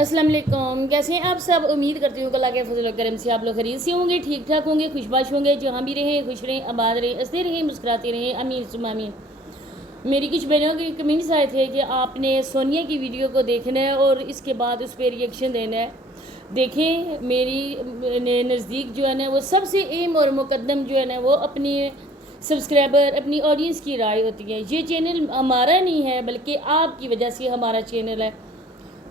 السلام علیکم، کیسے ہیں آپ سب؟ امید کرتی ہوں کہ اللہ کے فضل و کرم سے آپ لوگ خیریت سے ہوں گے، ٹھیک ٹھاک ہوں گے، خوش باش ہوں گے، جہاں بھی رہیں خوش رہیں، آباد رہیں، ہنستے رہیں، مسکراتے رہیں، امین ثم آمین۔ میری کچھ بہنوں کے کمنٹس آئے تھے کہ آپ نے سونیا کی ویڈیو کو دیکھنا ہے اور اس کے بعد اس پہ ریئیکشن دینا ہے۔ دیکھیں، میری نزدیک جو ہے نا وہ سب سے اہم اور مقدم جو ہے نا وہ اپنی سبسکرائبر، اپنی آڈینس کی رائے ہوتی ہے۔ یہ چینل ہمارا نہیں ہے بلکہ آپ کی وجہ سے ہمارا چینل ہے۔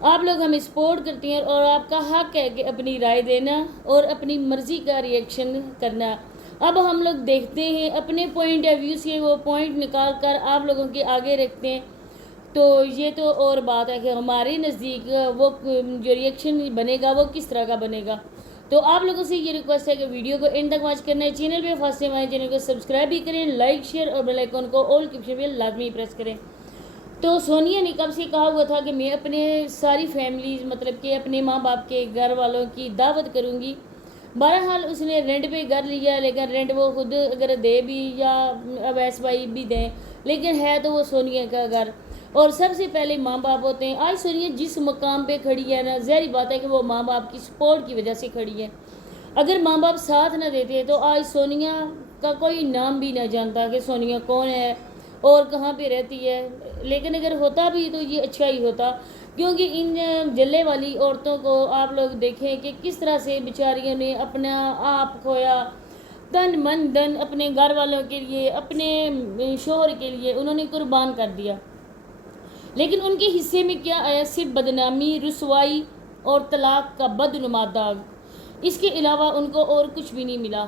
آپ لوگ ہمیں سپورٹ کرتے ہیں اور آپ کا حق ہے کہ اپنی رائے دینا اور اپنی مرضی کا ریئیکشن کرنا۔ اب ہم لوگ دیکھتے ہیں اپنے پوائنٹ آف ویو سے، وہ پوائنٹ نکال کر آپ لوگوں کے آگے رکھتے ہیں، تو یہ تو اور بات ہے کہ ہمارے نزدیک وہ جو ریئیکشن بنے گا وہ کس طرح کا بنے گا۔ تو آپ لوگوں سے یہ ریکویسٹ ہے کہ ویڈیو کو اینڈ تک واچ کرنا ہے، چینل پہ فرسٹ ٹائم آئے چینل کو سبسکرائب بھی کریں، لائک شیئر اور بیل آئیکن کو آل کے آپشن پہ لازمی پریس کریں۔ تو سونیا نے کب سے کہا ہوا تھا کہ میں اپنے ساری فیملیز مطلب کہ اپنے ماں باپ کے گھر والوں کی دعوت کروں گی۔ بہرحال اس نے رینٹ پہ گھر لیا، لیکن رینٹ وہ خود اگر دے بھی یا اویس بھائی بھی دیں، لیکن ہے تو وہ سونیا کا گھر، اور سب سے پہلے ماں باپ ہوتے ہیں۔ آج سونیا جس مقام پہ کھڑی ہے نا، ظاہری بات ہے کہ وہ ماں باپ کی سپورٹ کی وجہ سے کھڑی ہے۔ اگر ماں باپ ساتھ نہ دیتے تو آج سونیا کا کوئی نام بھی نہ جانتا کہ سونیا کون ہے اور کہاں پہ رہتی ہے۔ لیکن اگر ہوتا بھی تو یہ اچھا ہی ہوتا، کیونکہ ان جلے والی عورتوں کو آپ لوگ دیکھیں کہ کس طرح سے بیچاریوں نے اپنا آپ کھویا، تن من دن اپنے گھر والوں کے لیے، اپنے شوہر کے لیے انہوں نے قربان کر دیا، لیکن ان کے حصے میں کیا آیا؟ صرف بدنامی، رسوائی اور طلاق کا بدنما داغ۔ اس کے علاوہ ان کو اور کچھ بھی نہیں ملا۔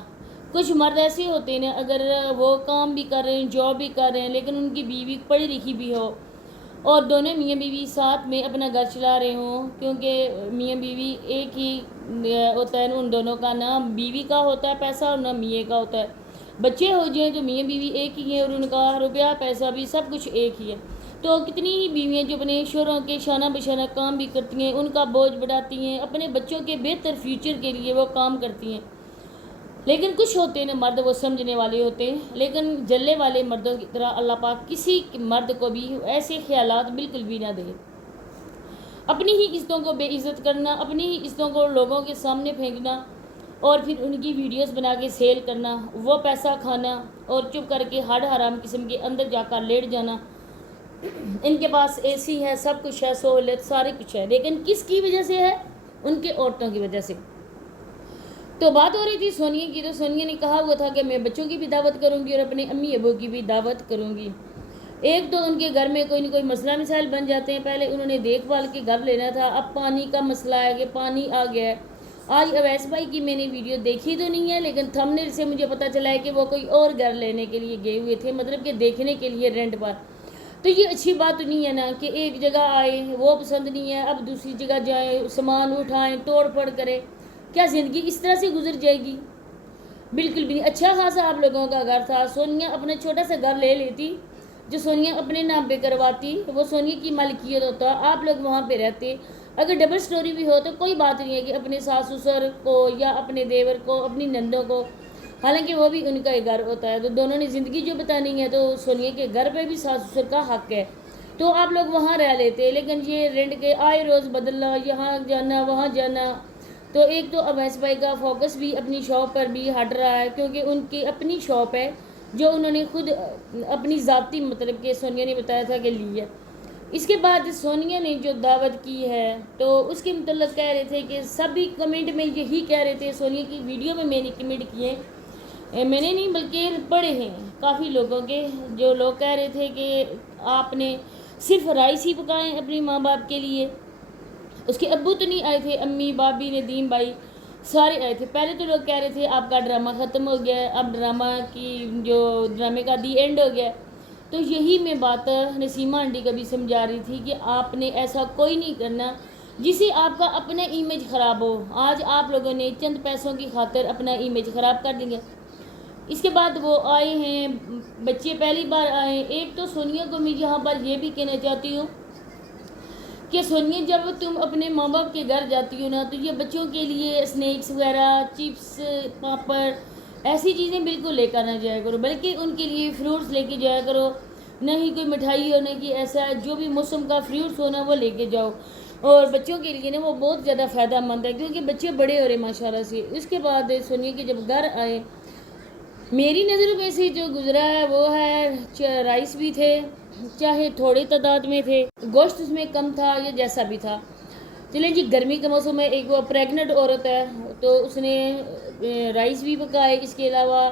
کچھ مرد ایسے ہوتے ہیں اگر وہ کام بھی کر رہے ہیں، جاب بھی کر رہے ہیں، لیکن ان کی بیوی پڑھی لکھی بھی ہو اور دونوں میاں بیوی ساتھ میں اپنا گھر چلا رہے ہوں، کیونکہ میاں بیوی ایک ہی ہوتا ہے، ان دونوں کا نہ بیوی کا ہوتا ہے پیسہ اور نہ میاں کا ہوتا ہے۔ بچے ہو جائیں تو میاں بیوی ایک ہی ہیں اور ان کا روپیہ پیسہ بھی سب کچھ ایک ہی ہے۔ تو کتنی ہی بیویاں جو اپنے شوہروں کے شانہ بشانہ کام بھی کرتی ہیں، ان کا بوجھ بڑھاتی ہیں، اپنے بچوں کے بہتر فیوچر کے لیے وہ کام کرتی ہیں۔ لیکن کچھ ہوتے ہیں مرد وہ سمجھنے والے ہوتے ہیں، لیکن جلے والے مردوں کی طرح اللہ پاک کسی مرد کو بھی ایسے خیالات بالکل بھی نہ دے۔ اپنی ہی عزتوں کو بے عزت کرنا، اپنی ہی عزتوں کو لوگوں کے سامنے پھینکنا اور پھر ان کی ویڈیوز بنا کے سیل کرنا، وہ پیسہ کھانا اور چپ کر کے ہڈ حرام قسم کے اندر جا کر لیٹ جانا۔ ان کے پاس اے سی ہے، سب کچھ ہے، سہولت سارے کچھ ہے، لیکن کس کی وجہ سے ہے؟ ان کے عورتوں کی وجہ سے۔ تو بات ہو رہی تھی سونیا کی، تو سونیا نے کہا ہوا تھا کہ میں بچوں کی بھی دعوت کروں گی اور اپنے امی ابو کی بھی دعوت کروں گی۔ ایک تو ان کے گھر میں کوئی نہ کوئی مسئلہ مسائل بن جاتے ہیں، پہلے انہوں نے دیکھ بھال کے گھر لینا تھا، اب پانی کا مسئلہ ہے کہ پانی آ گیا ہے۔ آج اویس بھائی کی میں نے ویڈیو دیکھی تو نہیں ہے، لیکن تھمبنیل سے مجھے پتہ چلا ہے کہ وہ کوئی اور گھر لینے کے لیے گئے ہوئے تھے، مطلب کہ دیکھنے کے لیے رینٹ پر۔ تو یہ اچھی بات نہیں ہے نا کہ ایک جگہ آئے وہ پسند نہیں ہے، اب دوسری جگہ جائیں، سامان اٹھائیں، توڑ پھوڑ کریں، کیا زندگی اس طرح سے گزر جائے گی؟ بالکل بھی نہیں۔ اچھا خاصا آپ لوگوں کا گھر تھا، سونیا اپنا چھوٹا سا گھر لے لیتی جو سونیا اپنے نام پہ کرواتی، وہ سونیا کی مالکیت ہوتا، آپ لوگ وہاں پہ رہتے۔ اگر ڈبل سٹوری بھی ہو تو کوئی بات نہیں ہے کہ اپنے ساس سسر کو یا اپنے دیور کو، اپنی نندوں کو، حالانکہ وہ بھی ان کا ہی گھر ہوتا ہے، تو دونوں نے زندگی جو بتانی ہے تو سونیا کے گھر پہ بھی ساس سسر کا حق ہے، تو آپ لوگ وہاں رہ لیتے۔ لیکن یہ رینٹ کے آئے روز بدلنا، یہاں جانا وہاں جانا، تو ایک تو اویس بھائی کا فوکس بھی اپنی شاپ پر بھی ہٹ رہا ہے، کیونکہ ان کی اپنی شاپ ہے جو انہوں نے خود اپنی ذاتی مطلب کہ سونیا نے بتایا تھا کہ لی ہے۔ اس کے بعد سونیا نے جو دعوت کی ہے تو اس کے متعلق کہہ رہے تھے کہ سبھی کمنٹ میں یہی کہہ رہے تھے، سونیا کی ویڈیو میں میں نے کمنٹ کیے، میں نے نہیں بلکہ پڑھے ہیں کافی لوگوں کے، جو لوگ کہہ رہے تھے کہ آپ نے صرف رائس ہی پکائیں اپنی ماں باپ کے لیے، اس کے ابو تو نہیں آئے تھے، امی بابی ندیم بھائی سارے آئے تھے۔ پہلے تو لوگ کہہ رہے تھے آپ کا ڈرامہ ختم ہو گیا ہے، اب ڈرامے کا دی اینڈ ہو گیا ہے، تو یہی میں بات نسیمہ آنٹی کو بھی سمجھا رہی تھی کہ آپ نے ایسا کوئی نہیں کرنا جس سے آپ کا اپنا ایمیج خراب ہو۔ آج آپ لوگوں نے چند پیسوں کی خاطر اپنا ایمیج خراب کر دیا۔ اس کے بعد وہ آئے ہیں بچے، پہلی بار آئے ہیں۔ ایک تو سونیا کو میں یہاں پر یہ بھی کہنا چاہتی ہوں کہ سونیا جب تم اپنے ماں باپ کے گھر جاتی ہو نا، تو یہ بچوں کے لیے اسنیکس وغیرہ، چپس، پاپڑ، ایسی چیزیں بالکل لے کر نہ جایا کرو، بلکہ ان کے لیے فروٹس لے کے جایا کرو، نہ ہی کوئی مٹھائی ہونے کی، ایسا جو بھی موسم کا فروٹس ہونا وہ لے کے جاؤ، اور بچوں کے لیے نا وہ بہت زیادہ فائدہ مند ہے کیونکہ بچے بڑے ہو رہے ماشاءاللہ سے۔ اس کے بعد سونیا کہ جب گھر آئے میری نظروں میں سے جو گزرا ہے وہ ہے رائس بھی تھے چاہے تھوڑی تعداد میں تھے، گوشت اس میں کم تھا یا جیسا بھی تھا۔ چلیں جی گرمی کے موسم میں ایک وہ پریگننٹ عورت ہے تو اس نے رائس بھی پکائے، اس کے علاوہ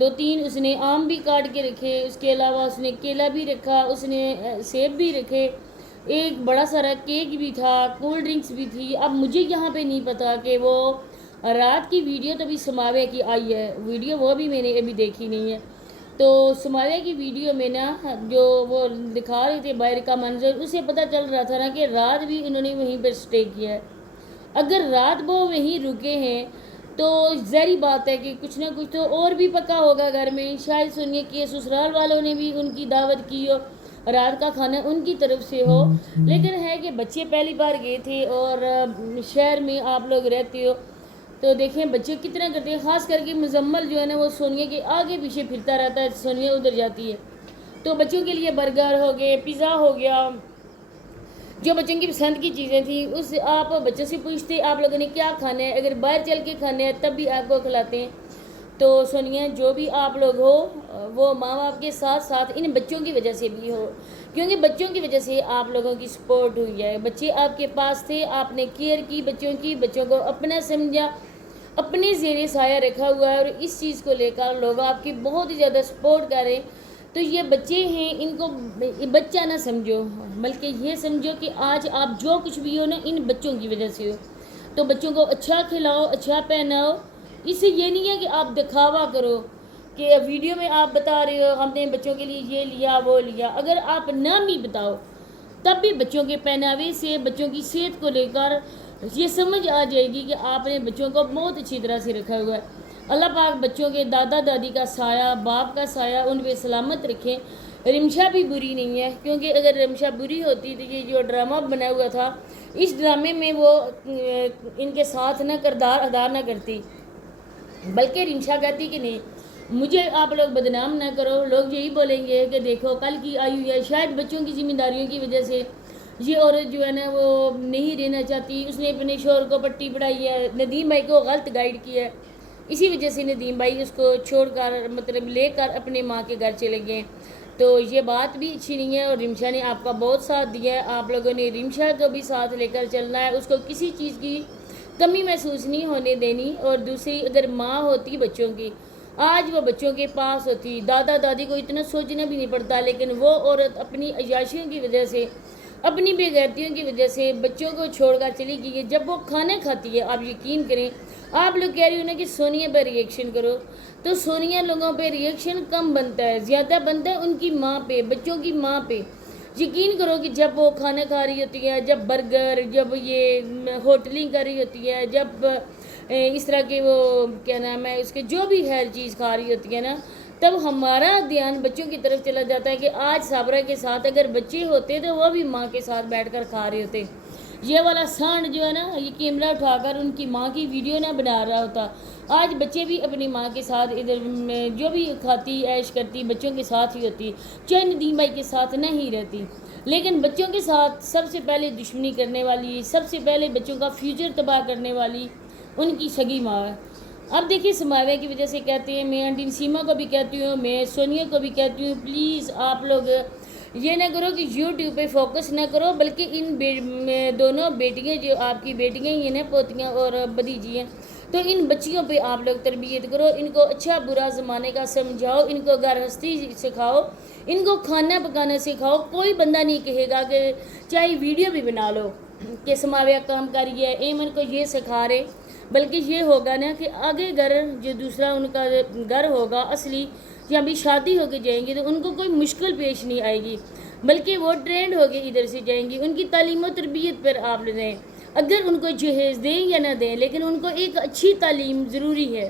دو تین اس نے آم بھی کاٹ کے رکھے، اس کے علاوہ اس نے کیلا بھی رکھا، اس نے سیب بھی رکھے، ایک بڑا سارا کیک بھی تھا، کولڈ ڈرنکس بھی تھی۔ اب مجھے یہاں پہ نہیں پتا کہ وہ رات کی ویڈیو تو بھی سماوے کی آئی ہے، ویڈیو وہ بھی میں نے ابھی دیکھی نہیں ہے۔ تو سماوے کی ویڈیو میں نا جو وہ دکھا رہے تھے باہر کا منظر، اسے پتہ چل رہا تھا نا کہ رات بھی انہوں نے وہیں پر سٹے کیا ہے۔ اگر رات وہ وہیں رکے ہیں تو ظاہری بات ہے کہ کچھ نہ کچھ تو اور بھی پکا ہوگا گھر میں، شاید سنیے کہ سسرال والوں نے بھی ان کی دعوت کی ہو، رات کا کھانا ان کی طرف سے ہو۔ لیکن ہے کہ بچے پہلی بار گئے تھے اور شہر میں آپ لوگ رہتے ہو تو دیکھیں بچے کتنا کرتے ہیں، خاص کر کے مزمل جو ہے نا وہ سونیا کے آگے پیچھے پھرتا رہتا ہے، سونیا ادھر جاتی ہے۔ تو بچوں کے لیے برگر ہو گئے، پیزا ہو گیا، جو بچوں کی پسند کی چیزیں تھیں اس آپ بچوں سے پوچھتے آپ لوگوں نے کیا کھانا ہے، اگر باہر چل کے کھانا ہے تب بھی آپ کو کھلاتے ہیں۔ تو سنیا جو بھی آپ لوگ ہو وہ ماں باپ کے ساتھ ساتھ ان بچوں کی وجہ سے بھی ہو، کیونکہ بچوں کی وجہ سے آپ لوگوں کی سپورٹ ہوئی ہے، بچے آپ کے پاس تھے، آپ نے کیئر کی بچوں کی، بچوں کو اپنا سمجھا، اپنے زیر سایہ رکھا ہوا ہے، اور اس چیز کو لے کر لوگ آپ کی بہت ہی زیادہ سپورٹ کر رہے ہیں۔ تو یہ بچے ہیں، ان کو بچہ نہ سمجھو بلکہ یہ سمجھو کہ آج آپ جو کچھ بھی ہو نا ان بچوں کی وجہ سے ہو۔ تو بچوں کو اچھا کھلاؤ، اچھا پہناؤ، اس سے یہ نہیں ہے کہ آپ دکھاوا کرو کہ ویڈیو میں آپ بتا رہے ہو ہم نے بچوں کے لیے یہ لیا وہ لیا، اگر آپ نہ بھی بتاؤ تب بھی بچوں کے پہناوے سے بچوں کی صحت کو لے کر یہ سمجھ آ جائے گی کہ آپ نے بچوں کو بہت اچھی طرح سے رکھا ہوا ہے۔ اللہ پاک بچوں کے دادا دادی کا سایہ، باپ کا سایہ ان پہ سلامت رکھیں۔ رمشا بھی بری نہیں ہے، کیونکہ اگر رمشا بری ہوتی تو یہ جو ڈرامہ بنا ہوا تھا اس ڈرامے میں وہ ان کے ساتھ نہ کردار ادا نہ کرتی، بلکہ رمشا کہتی کہ نہیں مجھے آپ لوگ بدنام نہ کرو، لوگ یہی بولیں گے کہ دیکھو کل کی آئی ہوئی ہے، شاید بچوں کی ذمہ داریوں کی وجہ سے یہ عورت جو ہے نا وہ نہیں رہنا چاہتی، اس نے اپنے شوہر کو پٹی پڑھائی ہے، ندیم بھائی کو غلط گائیڈ کیا ہے، اسی وجہ سے ندیم بھائی اس کو چھوڑ کر مطلب لے کر اپنے ماں کے گھر چلے گئے۔ تو یہ بات بھی اچھی نہیں ہے، اور رمشا نے آپ کا بہت ساتھ دیا ہے، آپ لوگوں نے رمشا کو بھی ساتھ لے کر چلنا ہے، اس کو کسی چیز کی کمی محسوس نہیں ہونے دینی۔ اور دوسری اگر ماں ہوتی بچوں کی، آج وہ بچوں کے پاس ہوتی، دادا دادی کو اتنا سوچنا بھی نہیں پڑتا، لیکن وہ عورت اپنی عیاشیوں کی وجہ سے، اپنی بے غیرتیوں کی وجہ سے بچوں کو چھوڑ کر چلی گئی ہے۔ جب وہ کھانا کھاتی ہے آپ یقین کریں، آپ لوگ کہہ رہی ہو نا کہ سونیا پہ ریئیکشن کرو، تو سونیا لوگوں پہ ریئیکشن کم بنتا ہے، زیادہ بنتا ہے ان کی ماں پہ، بچوں کی ماں پہ۔ یقین کرو کہ جب وہ کھانا کھا رہی ہوتی ہے، جب برگر، جب یہ ہوٹلنگ کر رہی ہوتی ہے، جب اس طرح کے وہ کیا نام ہے اس کے جو بھی ہر چیز کھا رہی ہوتی ہے نا، تب ہمارا دھیان بچوں کی طرف چلا جاتا ہے کہ آج صابرہ کے ساتھ اگر بچے ہوتے تو وہ بھی ماں کے ساتھ بیٹھ کر کھا رہے ہوتے، یہ والا سانڈ جو ہے نا یہ کیمرہ اٹھا کر ان کی ماں کی ویڈیو نہ بنا رہا ہوتا، آج بچے بھی اپنی ماں کے ساتھ ادھر جو بھی کھاتی عیش کرتی بچوں کے ساتھ ہی ہوتی، چاہے ندیم بھائی کے ساتھ نہیں رہتی، لیکن بچوں کے ساتھ سب سے پہلے دشمنی کرنے والی، سب سے پہلے بچوں کا فیوچر تباہ کرنے والی ان کی سگی ماں ہے۔ اب دیکھیے سماوے کی وجہ سے کہتے ہیں، میں آنٹی نسیمہ کو بھی کہتی ہوں، میں سونیا کو بھی کہتی ہوں، پلیز آپ لوگ یہ نہ کرو کہ یوٹیوب پہ فوکس نہ کرو، بلکہ ان دونوں بیٹیاں جو آپ کی بیٹیاں یہ نا پوتیاں اور بھتیجی ہیں، تو ان بچیوں پہ آپ لوگ تربیت کرو، ان کو اچھا برا زمانے کا سمجھاؤ، ان کو گرہستی سکھاؤ، ان کو کھانا پکانا سکھاؤ۔ کوئی بندہ نہیں کہے گا کہ چاہے ویڈیو بھی بنا لو کہ سماویہ کام کریے، ایمن کو یہ سکھا رہے، بلکہ یہ ہوگا نا کہ آگے گھر جو دوسرا ان کا گھر ہوگا اصلی، یا بھی شادی ہو کے جائیں گی تو ان کو کوئی مشکل پیش نہیں آئے گی، بلکہ وہ ٹرینڈ ہو کے ادھر سے جائیں گی۔ ان کی تعلیم و تربیت پر آپ دیں، اگر ان کو جہیز دیں یا نہ دیں، لیکن ان کو ایک اچھی تعلیم ضروری ہے۔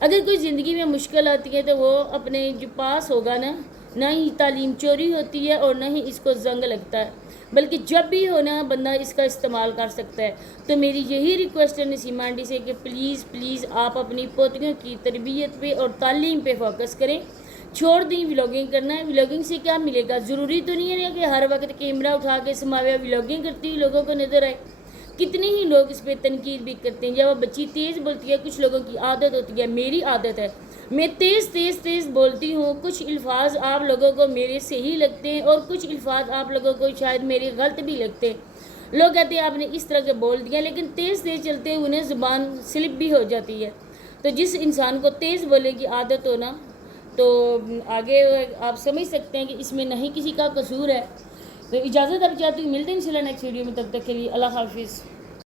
اگر کوئی زندگی میں مشکل آتی ہے تو وہ اپنے جو پاس ہوگا نا، نہ ہی تعلیم چوری ہوتی ہے اور نہ ہی اس کو زنگ لگتا ہے، بلکہ جب بھی ہونا بندہ اس کا استعمال کر سکتا ہے۔ تو میری یہی ریکویسٹ ہے نسیمہ آنٹی سے کہ پلیز آپ اپنی پوتیوں کی تربیت پہ اور تعلیم پہ فوکس کریں، چھوڑ دیں ولاگنگ کرنا ہے. ولاگنگ سے کیا ملے گا؟ ضروری تو نہیں ہے کہ ہر وقت کیمرہ اٹھا کے سماویہ ولاگنگ کرتی ہوئی لوگوں کو نظر آئے. کتنے ہی لوگ اس پہ تنقید بھی کرتے ہیں. جب وہ بچی تیز بولتی ہے، کچھ لوگوں کی عادت ہوتی ہے، میری عادت ہے، میں تیز بولتی ہوں. کچھ الفاظ آپ لوگوں کو میرے صحیح لگتے ہیں اور کچھ الفاظ آپ لوگوں کو شاید میرے غلط بھی لگتے ہیں. لوگ کہتے ہیں آپ نے اس طرح کے بول دیا، لیکن تیز چلتے انہیں زبان سلپ بھی ہو جاتی ہے. تو جس انسان کو تیز بولے کی عادت ہونا، تو آگے آپ سمجھ سکتے ہیں کہ اس میں نہیں کسی کا قصور ہے. تو اجازت اب چاہتی ہوں، ملتے ہیں انشاءاللہ نیکسٹ ویڈیو میں. تب تک کے لیے اللہ حافظ.